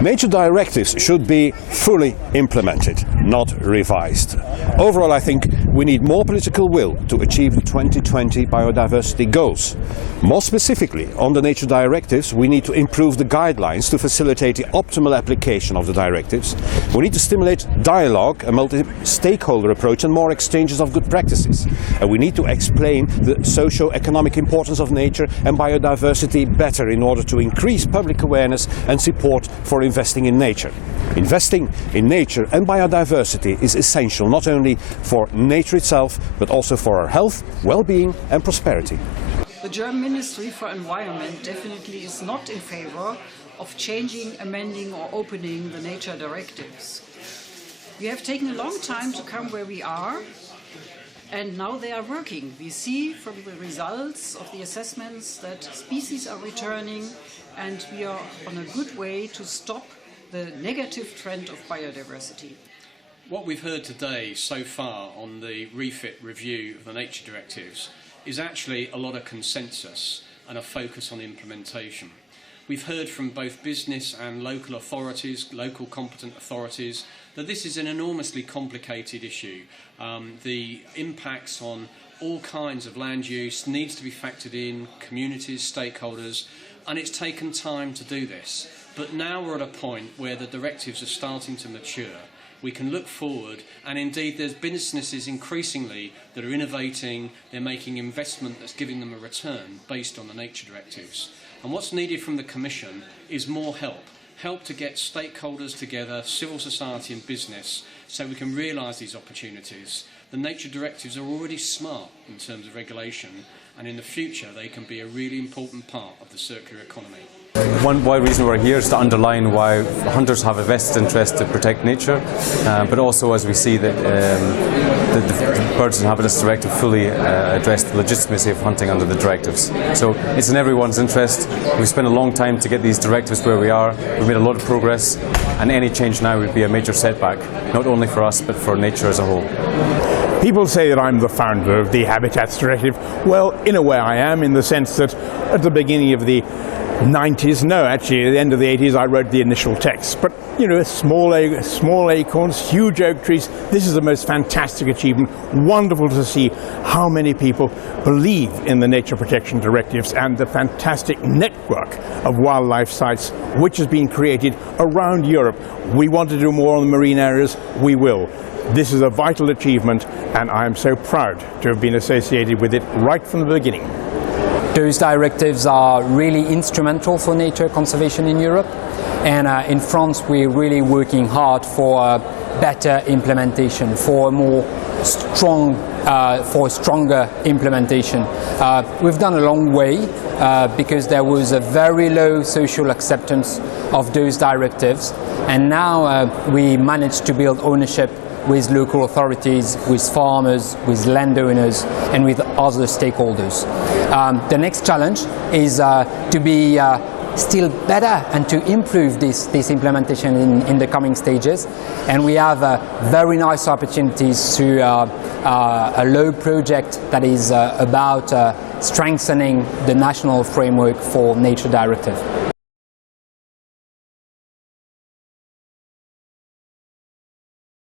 Nature directives should be fully implemented, not revised. Overall, I think we need more political will to achieve the 2020 biodiversity goals. More specifically, on the nature directives, we need to improve the guidelines to facilitate the optimal application of the directives. We need to stimulate dialogue, a multi-stakeholder approach and more exchanges of good practices. And we need to explain the socio-economic importance of nature and biodiversity better in order to increase public awareness and support for investing in nature. Investing in nature and biodiversity is essential not only for nature itself, but also for our health, well-being and prosperity. The German Ministry for Environment definitely is not in favor of changing, amending or opening the nature directives. We have taken a long time to come where we are, and now they are working. We see from the results of the assessments that species are returning, and we are on a good way to stop the negative trend of biodiversity. What we've heard today so far on the refit review of the nature directives is actually a lot of consensus and a focus on implementation. We've heard from both business and local authorities, local competent authorities, that this is an enormously complicated issue. The impacts on all kinds of land use needs to be factored in, communities, stakeholders, and it's taken time to do this. But now we're at a point where the directives are starting to mature. We can look forward, and indeed there's businesses increasingly that are innovating, they're making investment that's giving them a return based on the nature directives. And what's needed from the Commission is more help to get stakeholders together, civil society and business, so we can realise these opportunities. The nature directives are already smart in terms of regulation, and in the future they can be a really important part of the circular economy. One reason we're here is to underline why hunters have a vested interest to protect nature, but also as we see that the Birds and Habitats Directive fully addressed the legitimacy of hunting under the directives. So it's in everyone's interest. We've spent a long time to get these directives where we are. We've made a lot of progress, and any change now would be a major setback, not only for us but for nature as a whole. People say that I'm the founder of the Habitats Directive. Well, in a way I am, in the sense that at the beginning of the 90s, no, actually at the end of the 80s I wrote the initial text. But, you know, small acorns, huge oak trees, this is the most fantastic achievement. Wonderful to see how many people believe in the nature protection directives and the fantastic network of wildlife sites which has been created around Europe. We want to do more on the marine areas, we will. This is a vital achievement, and I am so proud to have been associated with it right from the beginning. Those directives are really instrumental for nature conservation in Europe, and in France we're really working hard for better implementation, for a stronger implementation. We've done a long way because there was a very low social acceptance of those directives, and now we managed to build ownership with local authorities, with farmers, with landowners and with other stakeholders. The next challenge is to be still better and to improve this implementation in the coming stages, and we have very nice opportunities through a law project that is about strengthening the national framework for nature directive.